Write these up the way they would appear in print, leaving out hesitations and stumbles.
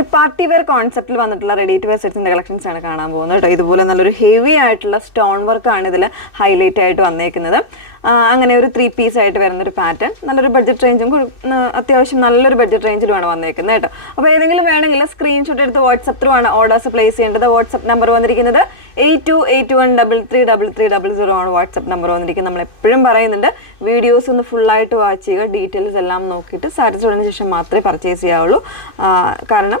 ഒരു party wear കോൺസെപ്റ്റിൽ വന്നിട്ടുള്ള ready to wear സെറ്റ്സിന്റെ collections ആണ് കാണാൻ പോകുന്നത് കേട്ടോ. ഇതുപോലെ നല്ലൊരു ഹെവി ആയിട്ടുള്ള സ്റ്റോൺ വർക്ക് ആണ് ഇതിൽ ഹൈലൈറ്റ് ആയിട്ട് വന്നേക്കുന്നത്. അങ്ങനെ ഒരു 3 പീസ് ആയിട്ട് വരുന്ന ഒരു പാറ്റേൺ, നല്ലൊരു ബഡ്ജറ്റ് റേഞ്ചും അത്യാവശ്യം നല്ലൊരു ബഡ്ജറ്റ് റേഞ്ചിലുമാണ് വന്നേക്കുന്നത് കേട്ടോ. അപ്പോൾ ഏതെങ്കിലും വേണമെങ്കിൽ സ്ക്രീൻഷോട്ട് എടുത്ത് വാട്സ്ആപ്പ് ത്രൂ ആണ് ഓർഡേഴ്സ് പ്ലേസ് ചെയ്യേണ്ടത്. വാട്സ്ആപ്പ് നമ്പർ വന്നിരിക്കുന്നത് 8281333300 ആണ് വാട്സ്ആപ്പ് നമ്പർ വന്നിരിക്കുന്നത്. നമ്മൾ എപ്പോഴും പറയുന്നുണ്ട് വീഡിയോസ് ഒന്ന് ഫുള്ളായിട്ട് വാച്ച് ചെയ്യുക, ഡീറ്റെയിൽസ് എല്ലാം നോക്കിയിട്ട് സാറ്റിസ്ഫൈഡിന് ശേഷം മാത്രമേ പർച്ചേസ് ചെയ്യാവുള്ളൂ. കാരണം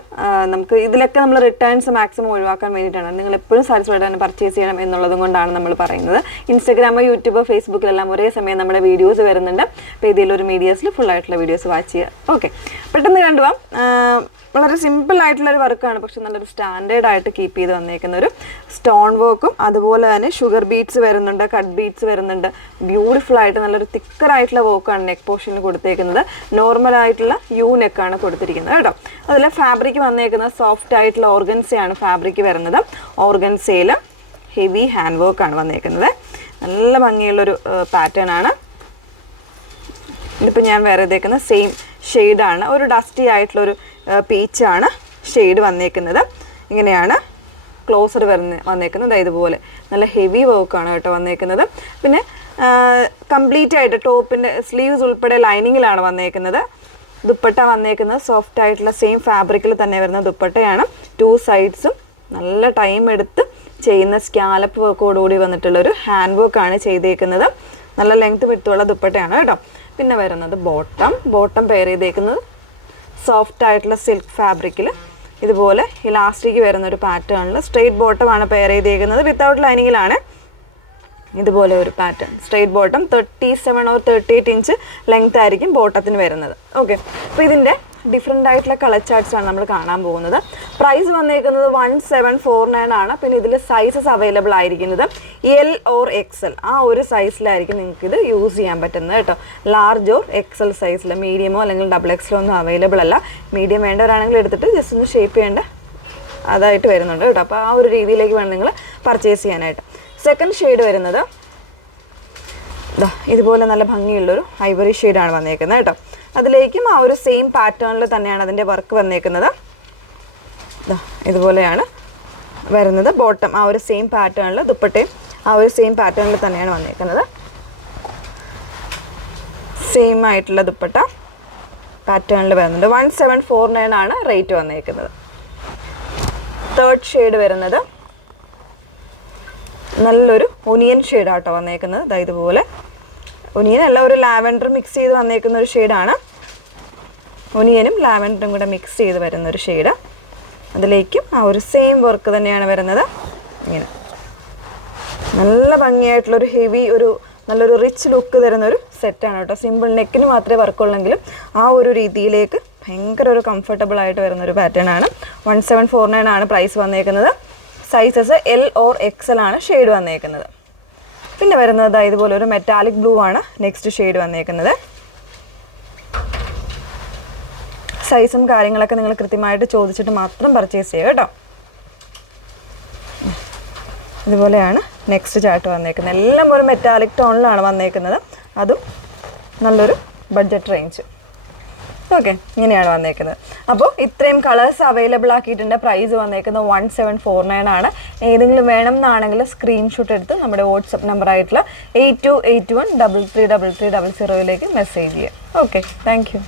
നമുക്ക് ഇതിലൊക്കെ നമ്മൾ റിട്ടേൺസ് മാക്സിമം ഒഴിവാക്കാൻ വേണ്ടിയിട്ടാണ്. നിങ്ങൾ എപ്പോഴും സാറ്റിസ്ഫൈഡ് ആണ് പർച്ചേസ് ചെയ്യണം എന്നുള്ളതും കൊണ്ടാണ് നമ്മൾ പറയുന്നത്. ഇൻസ്റ്റാഗ്രാം, യൂട്യൂബ്, ഫേസ്ബുക്കിലെല്ലാം ഒരേ സമയം നമ്മുടെ വീഡിയോസ് വരുന്നുണ്ട്. അപ്പോൾ ഇതിലൊരു മീഡിയാസിൽ ഫുള്ളായിട്ടുള്ള വീഡിയോസ് വാച്ച് ചെയ്യുക. ഓക്കെ, പെട്ടെന്ന് കണ്ടുപോകാം. വളരെ സിമ്പിൾ ആയിട്ടുള്ളൊരു വർക്കാണ്, പക്ഷെ നല്ലൊരു സ്റ്റാൻഡേർഡ് ആയിട്ട് കീപ്പ് ചെയ്ത് വന്നേക്കുന്ന ഒരു സ്റ്റോൺ വർക്കും അതുപോലെ തന്നെ ഷുഗർ ബീഡ്സ് വരുന്നുണ്ട്, കട്ട് ബീഡ്സ് വരുന്നുണ്ട്. ബ്യൂട്ടിഫുൾ ആയിട്ട് നല്ലൊരു തിക്കർ ആയിട്ടുള്ള വർക്കാണ് നെക്ക് പോർഷനിൽ കൊടുത്തേക്കുന്നത്. നോർമൽ ആയിട്ടുള്ള യു നെക്കാണ് കൊടുത്തിരിക്കുന്നത് കേട്ടോ. അതിൽ ഫാബ്രിക് വന്നേക്കുന്നത് സോഫ്റ്റ് ആയിട്ടുള്ള ഓർഗൻസയാണ് ഫാബ്രിക് വരുന്നത്. ഓർഗൻസയിൽ ഹെവി ഹാൻഡ് വർക്കാണ് വന്നേക്കുന്നത്. നല്ല ഭംഗിയുള്ളൊരു പാറ്റേൺ ആണ്. ഇതിപ്പോൾ ഞാൻ വേറെ ഇതേക്കുന്ന സെയിം ഷെയ്ഡാണ്, ഒരു ഡസ്റ്റി ആയിട്ടുള്ളൊരു പീച്ചാണ് ഷെയ്ഡ് വന്നേക്കുന്നത്. ഇങ്ങനെയാണ് ക്ലോസർ വന്നേക്കുന്നത്. ഇതുപോലെ നല്ല ഹെവി വർക്കാണ് കേട്ടോ വന്നേക്കുന്നത്. പിന്നെ കംപ്ലീറ്റ് ആയിട്ട് ടോപ്പിൻ്റെ സ്ലീവ്സ് ഉൾപ്പെടെ ലൈനിങ്ങിലാണ് വന്നേക്കുന്നത്. ദുപ്പട്ട വന്നേക്കുന്നത് സോഫ്റ്റ് ആയിട്ടുള്ള സെയിം ഫാബ്രിക്കിൽ തന്നെ വരുന്ന ദുപ്പട്ടയാണ്. 2 സൈഡ്സും നല്ല ടൈം എടുത്ത് ചെയ്യുന്ന സ്കാലപ്പ് വർക്കോടുകൂടി വന്നിട്ടുള്ളൊരു ഹാൻഡ് വർക്കാണ് ചെയ്തേക്കുന്നത്. നല്ല ലെങ്ത് വിട്ടുള്ള ദുപ്പട്ടയാണ് കേട്ടോ. പിന്നെ വരുന്നത് ബോട്ടം പെയർ ചെയ്തേക്കുന്നത് സോഫ്റ്റ് ആയിട്ടുള്ള സിൽക്ക് ഫാബ്രിക്കിൽ ഇതുപോലെ ഇലാസ്റ്റിക് വരുന്നൊരു പാറ്റേണിൽ സ്ട്രെയിറ്റ് ബോട്ടമാണ് പെയർ ചെയ്തേക്കുന്നത്. വിത്തൗട്ട് ലൈനിങ്ങിലാണ് ഇതുപോലെ ഒരു pattern. Straight bottom 37 or 38 inch length ആയിരിക്കും ബോട്ടത്തിന് വരുന്നത്. ഓക്കെ, അപ്പോൾ ഇതിൻ്റെ ഡിഫറെൻ്റ് ആയിട്ടുള്ള കളർ ചാർട്ട്സ് ആണ് നമ്മൾ കാണാൻ പോകുന്നത്. പ്രൈസ് വന്നേക്കുന്നത് 1749 ആണ്. പിന്നെ ഇതിൽ സൈസസ് അവൈലബിൾ ആയിരിക്കുന്നത് L or XL, ആ ഒരു സൈസിലായിരിക്കും നിങ്ങൾക്ക് ഇത് യൂസ് ചെയ്യാൻ പറ്റുന്നത് കേട്ടോ. ലാർജ് ഓർ XL സൈസിൽ, മീഡിയമോ അല്ലെങ്കിൽ XXL ഒന്നും അവൈലബിൾ അല്ല. മീഡിയം വേണ്ടവരാണെങ്കിൽ എടുത്തിട്ട് ജസ്റ്റ് ഒന്ന് ഷേപ്പ് ചെയ്യേണ്ട അതായിട്ട് വരുന്നുണ്ട് കേട്ടോ. അപ്പോൾ ആ ഒരു രീതിയിലേക്ക് വേണം നിങ്ങൾ പർച്ചേസ് ചെയ്യാനായിട്ട്. സെക്കൻഡ് ഷെയ്ഡ് വരുന്നത് ഇതുപോലെ നല്ല ഭംഗിയുള്ളൊരു ഐവറി ഷെയ്ഡാണ് വന്നേക്കുന്നത് കേട്ടോ. അതിലേക്കും ആ ഒരു സെയിം പാറ്റേണിൽ തന്നെയാണ് അതിൻ്റെ വർക്ക് വന്നേക്കുന്നത്. ഇതുപോലെയാണ് വരുന്നത്. ബോട്ടം ആ ഒരു സെയിം പാറ്റേണിൽ, ദുപ്പട്ടയും ആ ഒരു സെയിം പാറ്റേണിൽ തന്നെയാണ് വന്നേക്കുന്നത്. സെയിം ആയിട്ടുള്ള ദുപ്പട്ട പാറ്റേണിൽ വരുന്നുണ്ട്. 1749 ആണ് റേറ്റ് വന്നേക്കുന്നത്. തേർഡ് ഷെയ്ഡ് വരുന്നത് നല്ലൊരു ഒനിയൻ ഷെയ്ഡാട്ടോ വന്നേക്കുന്നത്. ഇതുപോലെ ഒനിയൻ അല്ല, ഒരു ലാവൻഡർ മിക്സ് ചെയ്ത് വന്നേക്കുന്ന ഒരു ഷെയ്ഡാണ്. ഒനിയനും ലാവൻഡറും കൂടെ മിക്സ് ചെയ്ത് വരുന്നൊരു ഷെയ്ഡ്. അതിലേക്കും ആ ഒരു സെയിം വർക്ക് തന്നെയാണ് വരുന്നത്. ഇങ്ങനെ നല്ല ഭംഗിയായിട്ടുള്ളൊരു ഹെവി, ഒരു നല്ലൊരു റിച്ച് ലുക്ക് തരുന്നൊരു സെറ്റാണ് കേട്ടോ. സിമ്പിൾ നെക്കിന് മാത്രമേ വർക്കുള്ളെങ്കിലും ആ ഒരു രീതിയിലേക്ക് ഭയങ്കര ഒരു കംഫർട്ടബിൾ ആയിട്ട് വരുന്നൊരു പാറ്റേൺ ആണ്. 1749 ആണ് പ്രൈസ് വന്നേക്കുന്നത്. സൈസസ് L or XL ആണ് ഷെയ്ഡ് വന്നേക്കുന്നത്. പിന്നെ വരുന്നത് ഇതുപോലെ ഒരു മെറ്റാലിക് ബ്ലൂ ആണ് നെക്സ്റ്റ് ഷെയ്ഡ് വന്നേക്കുന്നത്. സൈസും കാര്യങ്ങളൊക്കെ നിങ്ങൾ കൃത്യമായിട്ട് ചോദിച്ചിട്ട് മാത്രം പർച്ചേസ് ചെയ്യുക കേട്ടോ. ഇതുപോലെയാണ് നെക്സ്റ്റ് ചാർട്ട് വന്നേക്കുന്നത്. എല്ലാം ഒരു മെറ്റാലിക് ടോണിലാണ് വന്നേക്കുന്നത്. അതും നല്ലൊരു ബഡ്ജറ്റ് റേഞ്ച്. ഓക്കെ, ഇങ്ങനെയാണ് വന്നേക്കുന്നത്. അപ്പോൾ ഇത്രയും കളേഴ്സ് അവൈലബിൾ ആക്കിയിട്ടുണ്ട്. പ്രൈസ് വന്നേക്കുന്നത് 1749 ആണ്. ഏതെങ്കിലും വേണം എന്നാണെങ്കിൽ സ്ക്രീൻഷോട്ട് എടുത്ത് നമ്മുടെ വാട്സപ്പ് നമ്പറായിട്ടുള്ള 8281333300 മെസ്സേജ് ചെയ്യുക. Okay, thank you.